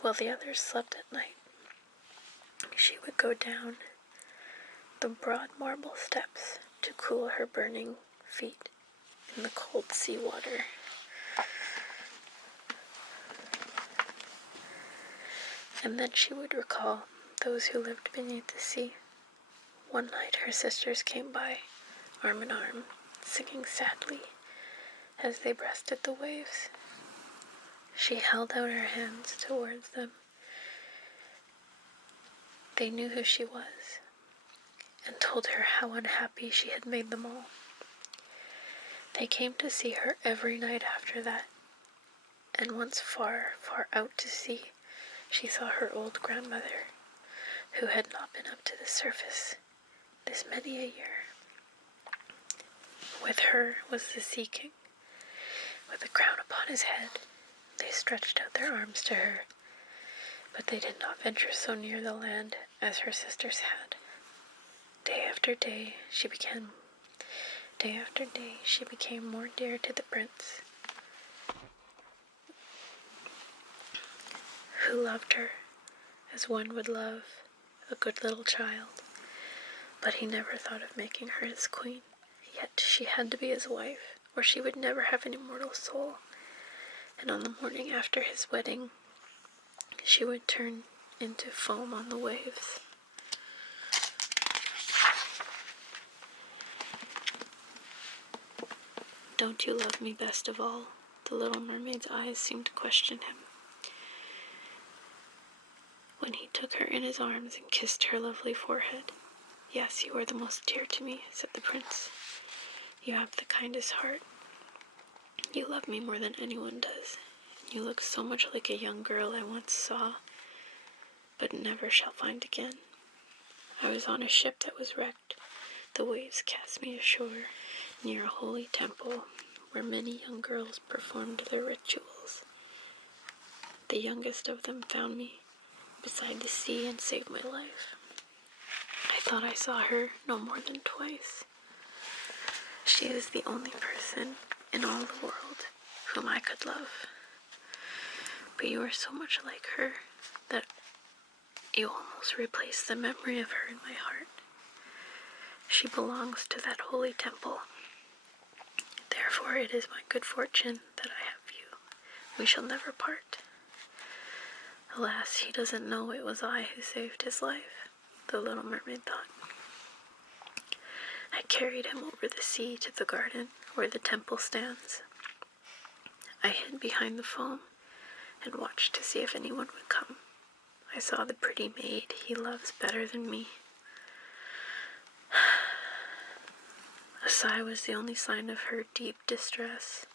while the others slept at night, she would go down the broad marble steps to cool her burning feet in the cold sea water. And then she would recall those who lived beneath the sea. One night her sisters came by, arm in arm, singing sadly as they breasted the waves. She held out her hands towards them. They knew who she was, and told her how unhappy she had made them all. They came to see her every night after that, and once far, far out to sea, she saw her old grandmother, who had not been up to the surface this many a year. With her was the Sea King, with a crown upon his head. They stretched out their arms to her, but they did not venture so near the land as her sisters had. Day after day, she became more dear to the prince, who loved her as one would love a good little child. But he never thought of making her his queen. Yet she had to be his wife, or she would never have an immortal soul. And on the morning after his wedding, she would turn into foam on the waves. Don't you love me best of all? The little mermaid's eyes seemed to question him. When he took her in his arms and kissed her lovely forehead. "Yes, you are the most dear to me," said the prince. "You have the kindest heart. You love me more than anyone does. You look so much like a young girl I once saw, but never shall find again. I was on a ship that was wrecked. The waves cast me ashore near a holy temple where many young girls performed their rituals. The youngest of them found me beside the sea and saved my life. I thought I saw her no more than twice. She is the only person in all the world whom I could love. But you are so much like her that you almost replace the memory of her in my heart. She belongs to that holy temple. Therefore it is my good fortune that I have you. We shall never part." Alas, he doesn't know it was I who saved his life, the little mermaid thought. I carried him over the sea to the garden where the temple stands. I hid behind the foam and watched to see if anyone would come. I saw the pretty maid he loves better than me. A sigh was the only sign of her deep distress,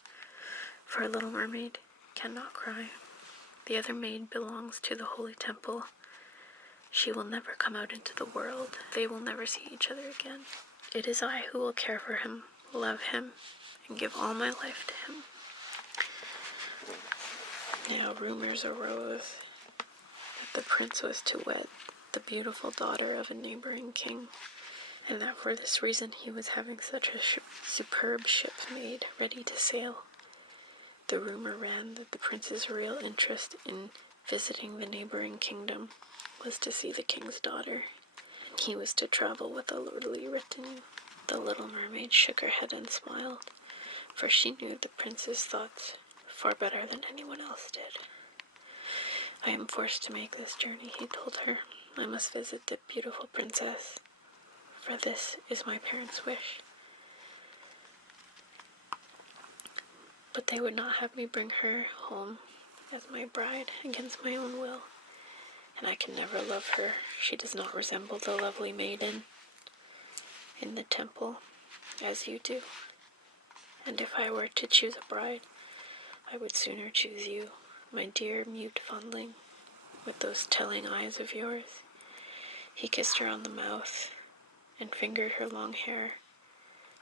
for a little mermaid cannot cry. The other maid belongs to the holy temple. She will never come out into the world. They will never see each other again. It is I who will care for him, love him, and give all my life to him. Now rumors arose that the prince was to wed the beautiful daughter of a neighboring king, and that for this reason he was having such a superb ship made, ready to sail. The rumor ran that the prince's real interest in visiting the neighboring kingdom was to see the king's daughter, and he was to travel with a lordly retinue. The little mermaid shook her head and smiled, for she knew the prince's thoughts far better than anyone else did. "I am forced to make this journey," he told her. "I must visit the beautiful princess, for this is my parents' wish. But they would not have me bring her home as my bride against my own will, and I can never love her. She does not resemble the lovely maiden in the temple as you do. And if I were to choose a bride, I would sooner choose you, my dear mute fondling, with those telling eyes of yours." He kissed her on the mouth and fingered her long hair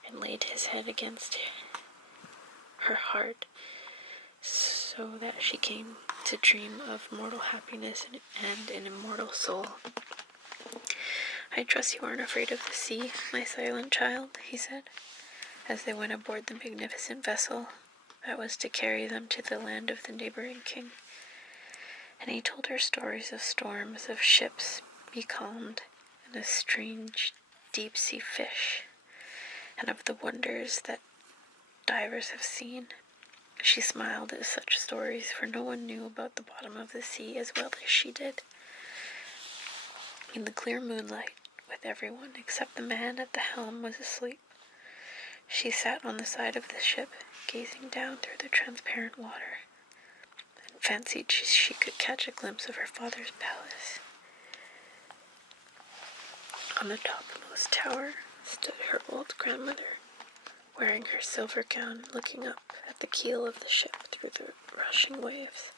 and laid his head against her heart so that she came to dream of mortal happiness and an immortal soul. "I trust you aren't afraid of the sea, my silent child," he said, as they went aboard the magnificent vessel that was to carry them to the land of the neighboring king. And he told her stories of storms, of ships becalmed, and of strange deep-sea fish, and of the wonders that divers have seen. She smiled at such stories, for no one knew about the bottom of the sea as well as she did. In the clear moonlight, with everyone except the man at the helm was asleep, she sat on the side of the ship, gazing down through the transparent water, and fancied she could catch a glimpse of her father's palace. On the topmost tower stood her old grandmother, wearing her silver gown, looking up at the keel of the ship through the rushing waves.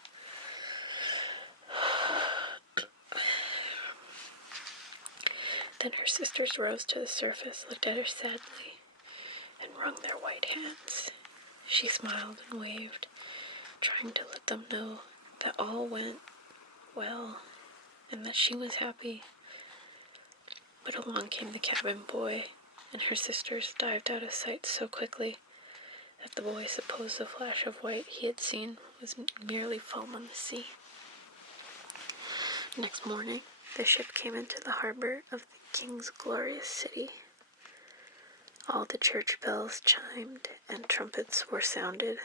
Then her sisters rose to the surface, looked at her sadly, and wrung their white hands. She smiled and waved, trying to let them know that all went well and that she was happy. But along came the cabin boy, and her sisters dived out of sight so quickly that the boy supposed the flash of white he had seen was merely foam on the sea. Next morning, the ship came into the harbor of the king's glorious city. All the church bells chimed and trumpets were sounded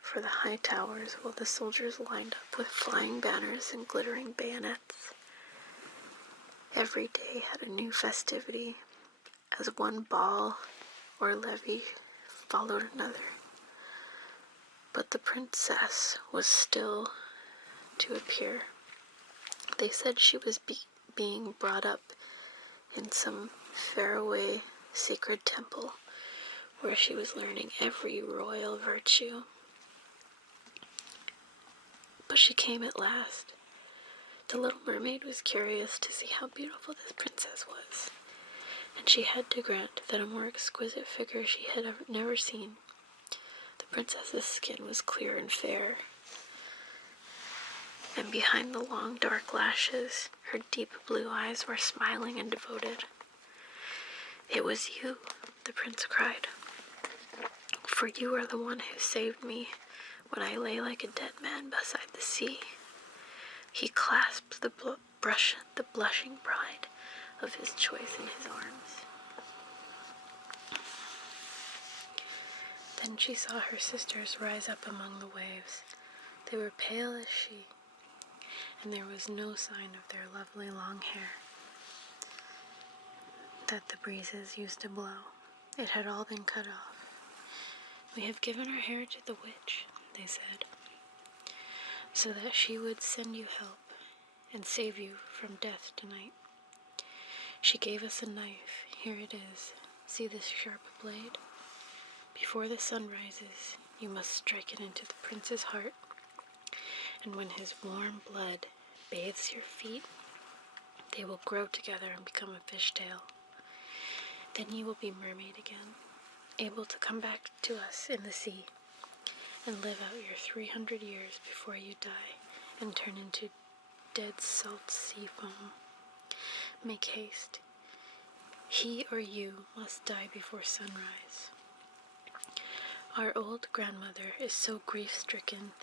for the high towers, while the soldiers lined up with flying banners and glittering bayonets. Every day had a new festivity, as one ball or levee followed another. But the princess was still to appear. They said she was being brought up in some faraway sacred temple where she was learning every royal virtue. But she came at last. The little mermaid was curious to see how beautiful this princess was, and she had to grant that a more exquisite figure she had never seen. The princess's skin was clear and fair, and behind the long dark lashes, her deep blue eyes were smiling and devoted. "It was you," the prince cried, "for you are the one who saved me when I lay like a dead man beside the sea." He clasped the blushing bride of his choice in his arms. Then she saw her sisters rise up among the waves. They were pale as she, and there was no sign of their lovely long hair that the breezes used to blow. It had all been cut off. "We have given our hair to the witch," they said, "so that she would send you help and save you from death tonight. She gave us a knife. Here it is. See this sharp blade? Before the sun rises, you must strike it into the prince's heart, and when his warm blood bathes your feet, they will grow together and become a fishtail. Then you will be mermaid again, able to come back to us in the sea and live out your 300 years before you die and turn into dead salt sea foam. Make haste. He or you must die before sunrise. Our old grandmother is so grief-stricken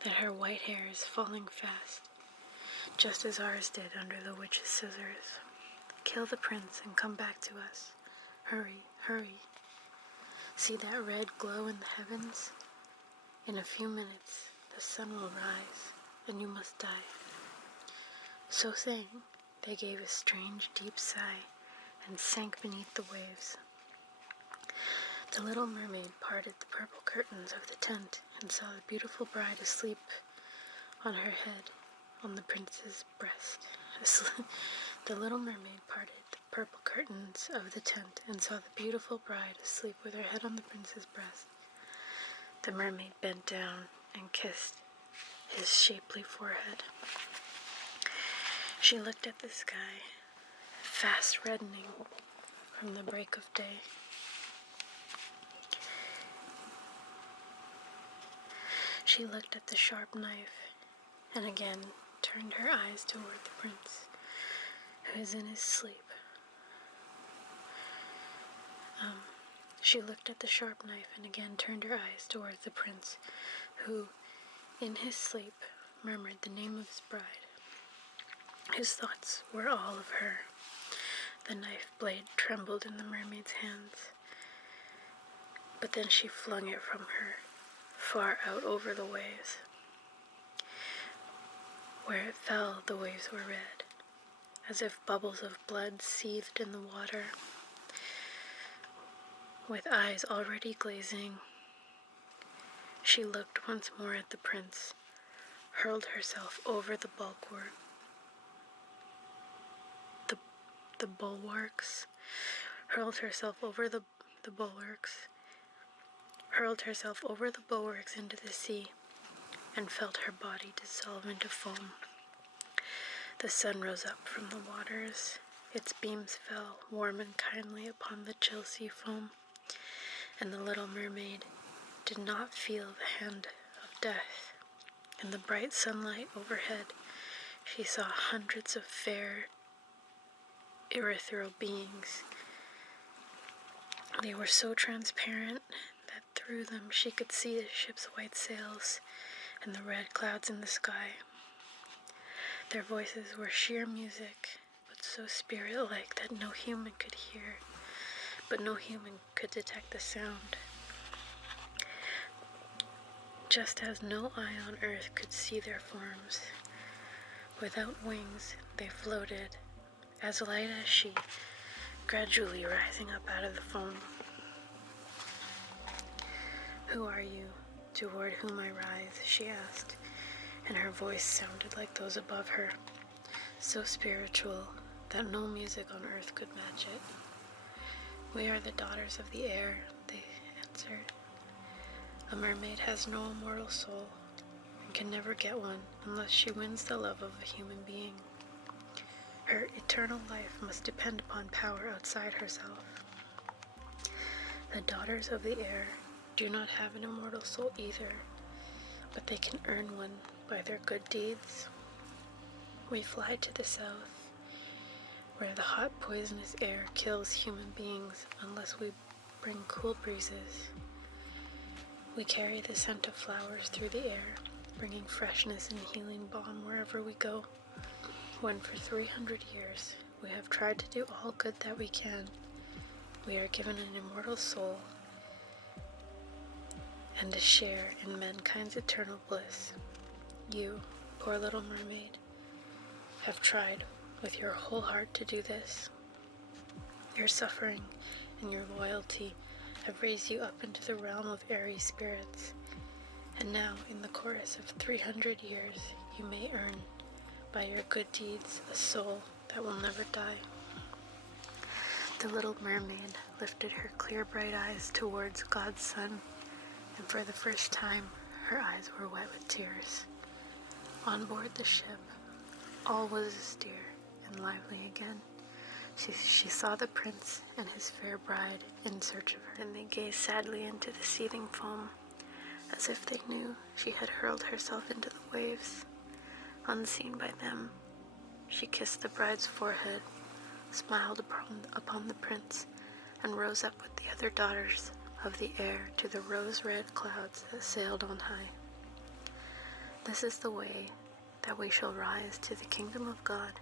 that her white hair is falling fast, just as ours did under the witch's scissors. Kill the prince and come back to us. Hurry, hurry. See that red glow in the heavens? In a few minutes, the sun will rise, and you must die." So saying, they gave a strange, deep sigh and sank beneath the waves. The little mermaid parted the purple curtains of the tent and saw the beautiful bride asleep on her head on the prince's breast. The little mermaid parted the purple curtains of the tent and saw the beautiful bride asleep with her head on the prince's breast. The mermaid bent down and kissed his shapely forehead. She looked at the sky, fast reddening from the break of day. She looked at the sharp knife and again turned her eyes toward the prince, who is in his sleep. She looked at the sharp knife and again turned her eyes towards the prince, who, in his sleep, murmured the name of his bride. His thoughts were all of her. The knife blade trembled in the mermaid's hands, but then she flung it from her, far out over the waves. Where it fell, the waves were red, as if bubbles of blood seethed in the water. With eyes already glazing, she looked once more at the prince, hurled herself over the bulwarks, hurled herself over the bulwarks into the sea, and felt her body dissolve into foam. The sun rose up from the waters. Its beams fell, warm and kindly, upon the chill sea foam, and the little mermaid did not feel the hand of death. In the bright sunlight overhead, she saw hundreds of fair, ethereal beings. They were so transparent that through them she could see the ship's white sails and the red clouds in the sky. Their voices were sheer music, but so spirit-like that no human could hear, but no human could detect the sound. Just as no eye on earth could see their forms. Without wings, they floated, as light as she, gradually rising up out of the foam. "Who are you, toward whom I rise?" she asked, and her voice sounded like those above her, so spiritual that no music on earth could match it. "We are the daughters of the air," they answered. "A mermaid has no immortal soul, and can never get one unless she wins the love of a human being. Her eternal life must depend upon power outside herself. The daughters of the air do not have an immortal soul either, but they can earn one by their good deeds. We fly to the south, where the hot poisonous air kills human beings unless we bring cool breezes. We carry the scent of flowers through the air, bringing freshness and healing balm wherever we go. When for 300 years we have tried to do all good that we can, we are given an immortal soul and a share in mankind's eternal bliss. You, poor little mermaid, have tried with your whole heart to do this. Your suffering and your loyalty have raised you up into the realm of airy spirits, and now in the chorus of 300 years you may earn, by your good deeds, a soul that will never die." The little mermaid lifted her clear bright eyes towards God's sun, and for the first time her eyes were wet with tears. On board the ship, all was astir and lively again. She saw the prince and his fair bride in search of her, and they gazed sadly into the seething foam, as if they knew she had hurled herself into the waves. Unseen by them, she kissed the bride's forehead, smiled upon the prince, and rose up with the other daughters of the air to the rose-red clouds that sailed on high. This is the way that we shall rise to the kingdom of God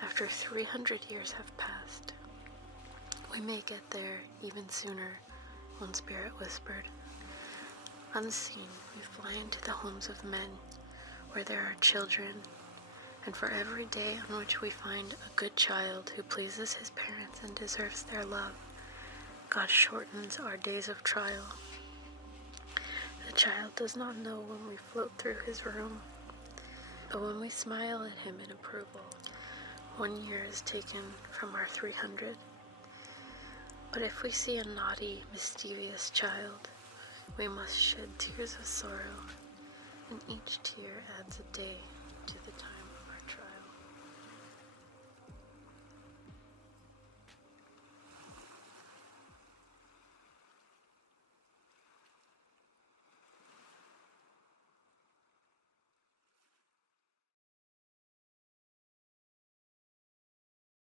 after 300 years have passed. We may get there even sooner, one spirit whispered. Unseen, we fly into the homes of men, where there are children, and for every day on which we find a good child who pleases his parents and deserves their love, God shortens our days of trial. The child does not know when we float through his room, but when we smile at him in approval, 1 year is taken from our 300. But if we see a naughty, mischievous child, we must shed tears of sorrow, and each tear adds a day